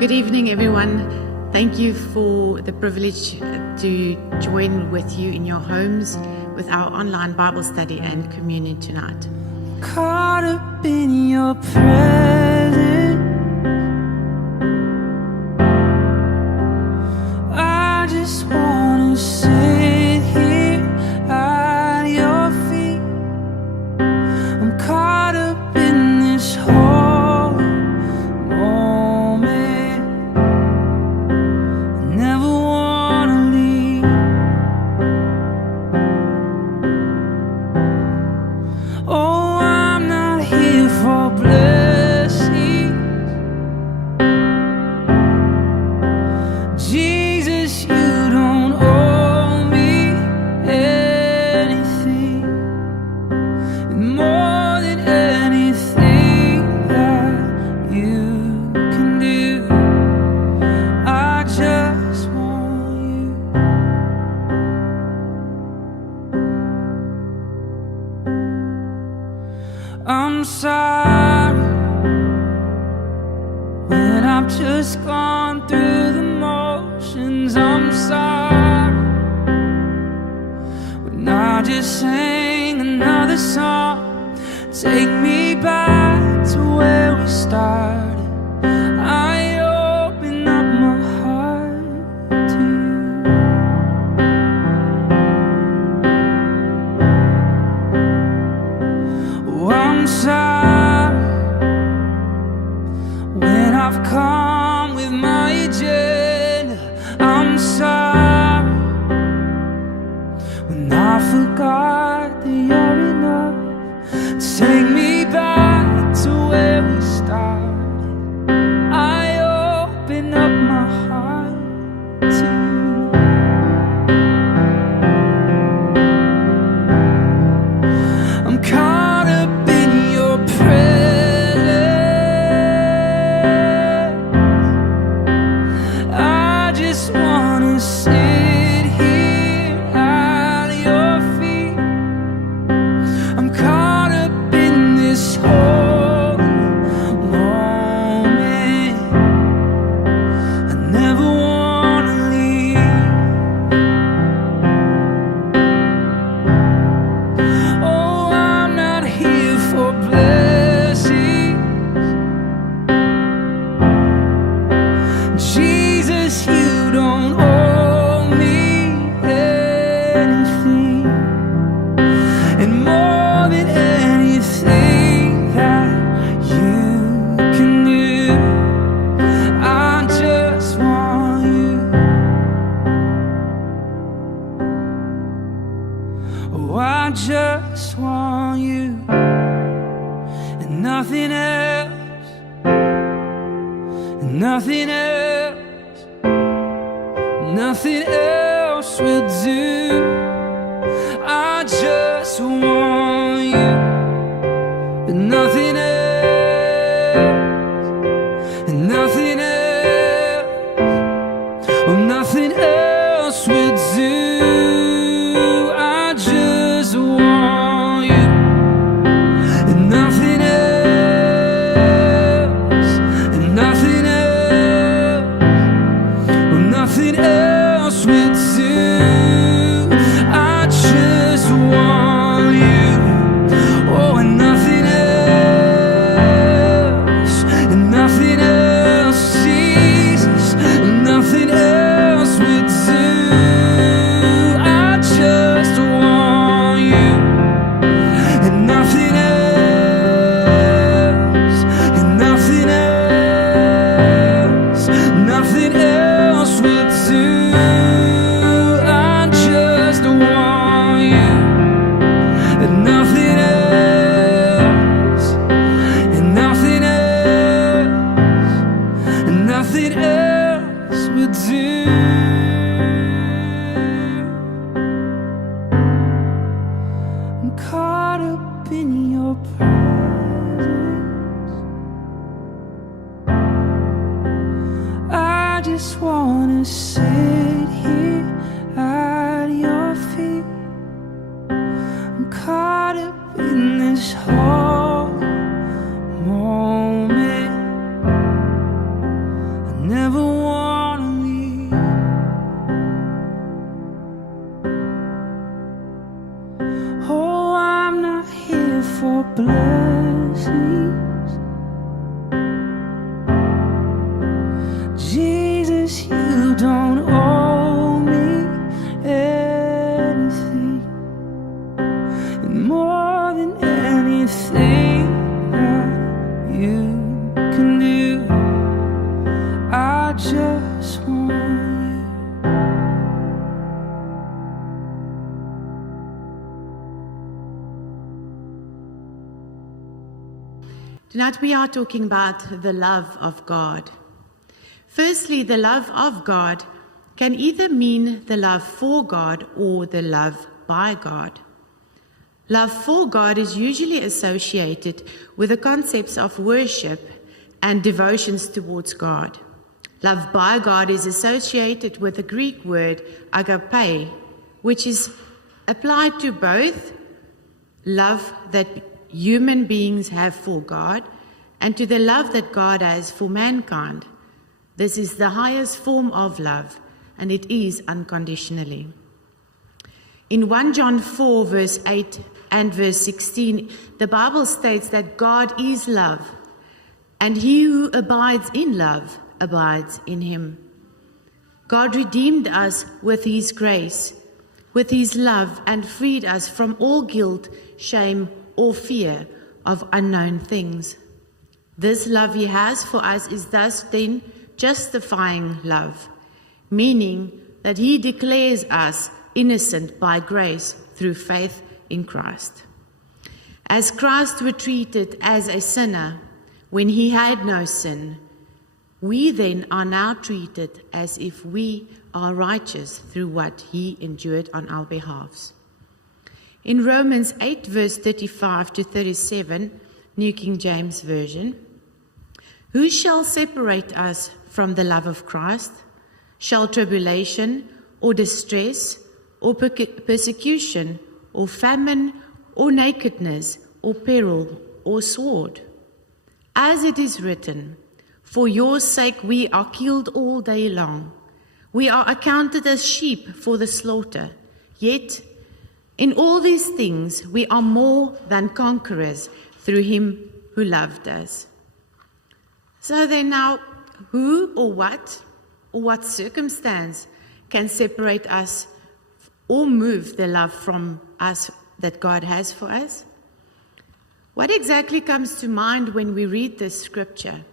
Good evening, everyone. Thank you for the privilege to join with you in your homes with our online Bible study and communion tonight. Caught up in your presence, I just wanna sit here at your feet. I'm caught up in this whole moment. I never wanna leave. Oh, I'm not here for blessings. Jesus, you don't owe me anything, and more than anything that you can do, I just want you. I'm sorry when I've just gone through the motions. I'm sorry when I just sang another song. Take me back to where we started. I open up my heart to you. Oh, I'm sorry when I've come with my agenda. I'm sorry when I forgot that you're enough. Take me back to where we started. I open up my heart to you. I'm caught up in your presence. I just wanna sit here at your feet. I'm caught up in this whole moment. I never wanna leave. Oh, I'm not here for blessings. Jesus, you don't owe me anything, and more than anything that you can do, I just want you. Oh, I just want you, and nothing else, and nothing else, nothing else will do. I just want you, and nothing else, and nothing else, oh, nothing else will do. I just want you, and nothing else, and nothing else, oh, nothing else will do. I just want you, oh, and nothing else, and nothing else, Jesus, and nothing else will do. I just want you, and nothing else, and nothing else, nothing else will do. I just want you, and nothing else, and nothing else, and nothing else will do. I'm caught up in your presence. I just wanna sit here at your feet. I'm caught up in this whole moment. I Tonight we are talking about the love of God. Firstly, the love of God can either mean the love for God or the love by God. Love for God is usually associated with the concepts of worship and devotions towards God. Love by God is associated with the Greek word agape, which is applied to both love that human beings have for God and to the love that God has for mankind. This is the highest form of love, and it is unconditionally. In 1 John 4, verse 8 and verse 16, the Bible states that God is love, and he who abides in love abides in him. God redeemed us with his grace, with his love, and freed us from all guilt, shame, or fear of unknown things. This love he has for us is thus then justifying love, meaning that he declares us innocent by grace through faith in Christ. As Christ was treated as a sinner when he had no sin, we then are now treated as if we are righteous through what he endured on our behalves. In Romans 8, verse 35 to 37, New King James Version, who shall separate us from the love of Christ? Shall tribulation or distress or persecution or famine or nakedness or peril or sword? As it is written, for your sake we are killed all day long. We are accounted as sheep for the slaughter. Yet in all these things we are more than conquerors through him who loved us. So then now, who or what circumstance can separate us or move the love from us that God has for us? What exactly comes to mind when we read this scripture?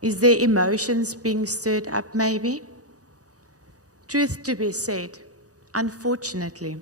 Is there emotions being stirred up maybe? Truth to be said, unfortunately,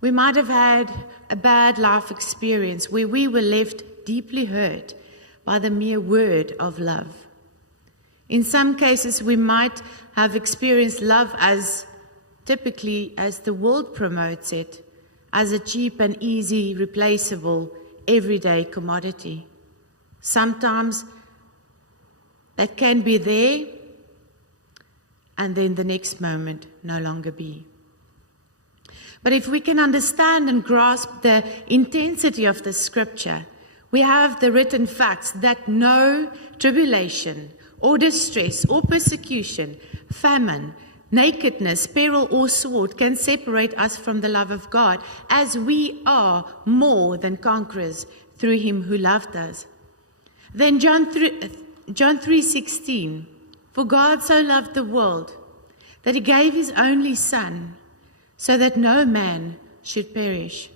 we might have had a bad life experience where we were left deeply hurt by the mere word of love. In some cases, we might have experienced love as typically as the world promotes it, as a cheap and easy, replaceable, everyday commodity. Sometimes that can be there, and then the next moment no longer be. But if we can understand and grasp the intensity of the scripture, we have the written facts that no tribulation or distress or persecution, famine, nakedness, peril or sword can separate us from the love of God, as we are more than conquerors through him who loved us. Then John 3:16, for God so loved the world that he gave his only Son, so that no man should perish.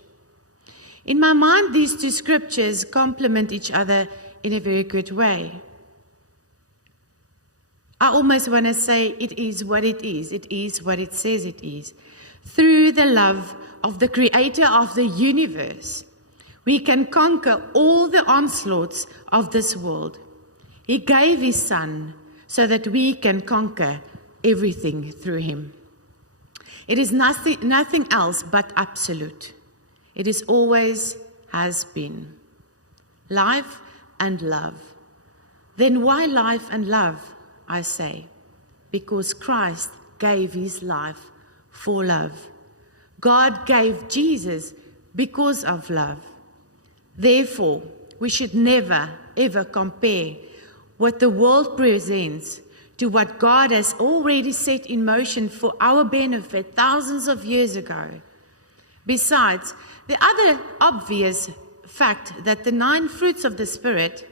In my mind, these two scriptures complement each other in a very good way. I almost want to say it is what it is. It is what it says it is. Through the love of the creator of the universe, we can conquer all the onslaughts of this world. He gave his Son so that we can conquer everything through him. It is nothing else but absolute. It is always has been. Life and love. Then why life and love, I say? Because Christ gave his life for love. God gave Jesus because of love. Therefore, we should never, ever compare what the world presents to what God has already set in motion for our benefit thousands of years ago. Besides, the other obvious fact that the 9 fruits of the Spirit,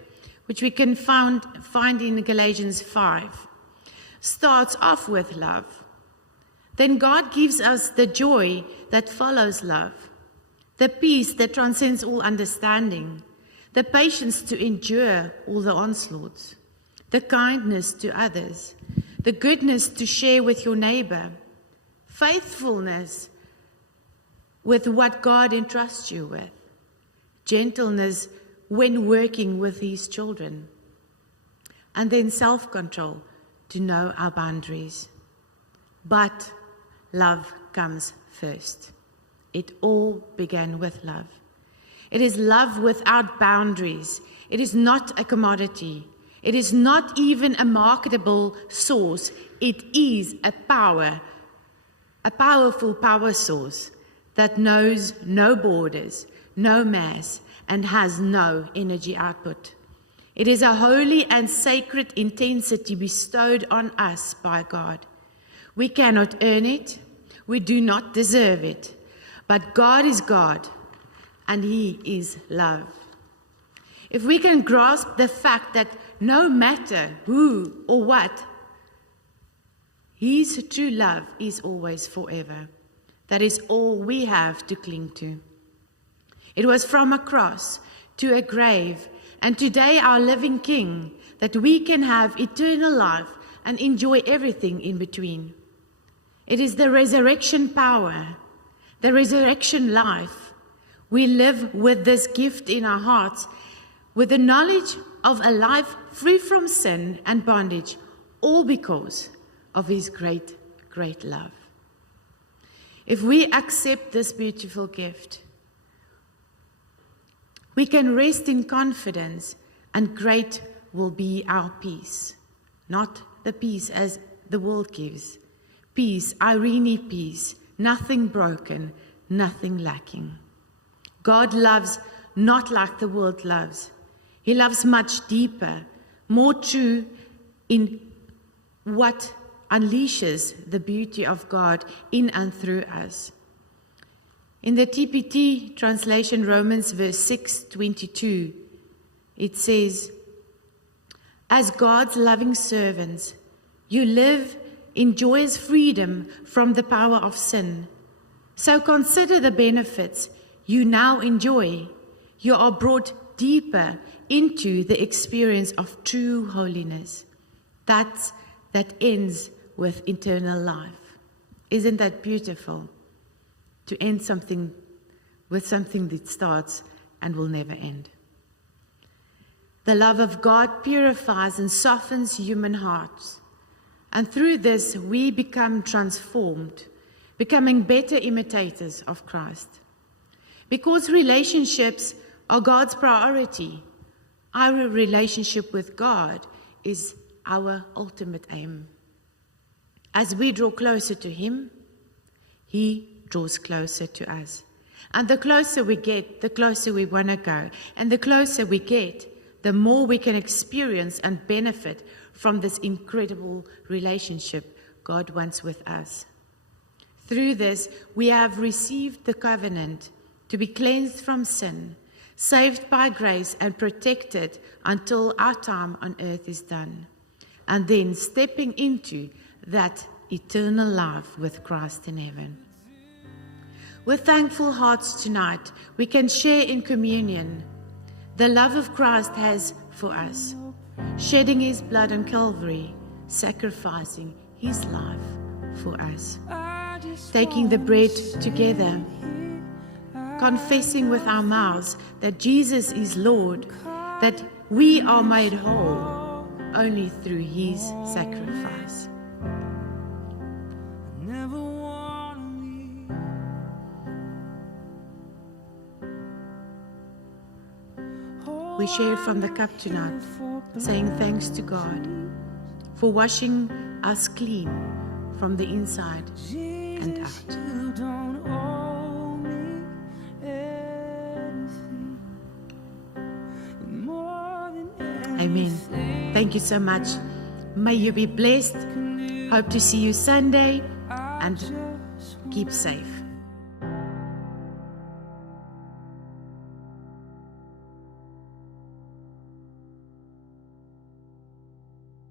which we can find in Galatians 5, starts off with love. Then God gives us the joy that follows love, the peace that transcends all understanding, the patience to endure all the onslaughts, the kindness to others, the goodness to share with your neighbor, faithfulness with what God entrusts you with, gentleness when working with His children. And then self-control to know our boundaries. But love comes first. It all began with love. It is love without boundaries. It is not a commodity. It is not even a marketable source. It is a powerful power source that knows no borders, no mass, and has no energy output. It is a holy and sacred intensity bestowed on us by God. We cannot earn it. We do not deserve it. But God is God, and He is love. If we can grasp the fact that no matter who or what, His true love is always forever. That is all we have to cling to. It was from a cross to a grave, and today our living King, that we can have eternal life and enjoy everything in between. It is the resurrection power, the resurrection life. We live with this gift in our hearts, with the knowledge of a life free from sin and bondage, all because of His great, great love. If we accept this beautiful gift, we can rest in confidence, and great will be our peace. Not the peace as the world gives. Peace, irene peace, nothing broken, nothing lacking. God loves not like the world loves. He loves much deeper, more true in what unleashes the beauty of God in and through us. In the TPT translation, Romans verse 6:22, it says, "As God's loving servants, you live in joyous freedom from the power of sin. So consider the benefits you now enjoy. You are brought deeper into the experience of true holiness. That ends with eternal life." Isn't that beautiful? To end something with something that starts and will never end. The love of God purifies and softens human hearts. And through this, we become transformed, becoming better imitators of Christ. Because relationships are God's priority, our relationship with God is our ultimate aim. As we draw closer to Him, He draws closer to us. And the closer we get, the closer we want to go. And the closer we get, the more we can experience and benefit from this incredible relationship God wants with us. Through this, we have received the covenant to be cleansed from sin, saved by grace, and protected until our time on earth is done. And then stepping into that eternal life with Christ in heaven. With thankful hearts tonight, we can share in communion the love of Christ has for us, shedding His blood on Calvary, sacrificing His life for us. Taking the bread together, confessing with our mouths that Jesus is Lord, that we are made whole only through His sacrifice. We share from the cup tonight, saying thanks to God for washing us clean from the inside and out. Amen. Thank you so much. May you be blessed. Hope to see you Sunday, and keep safe.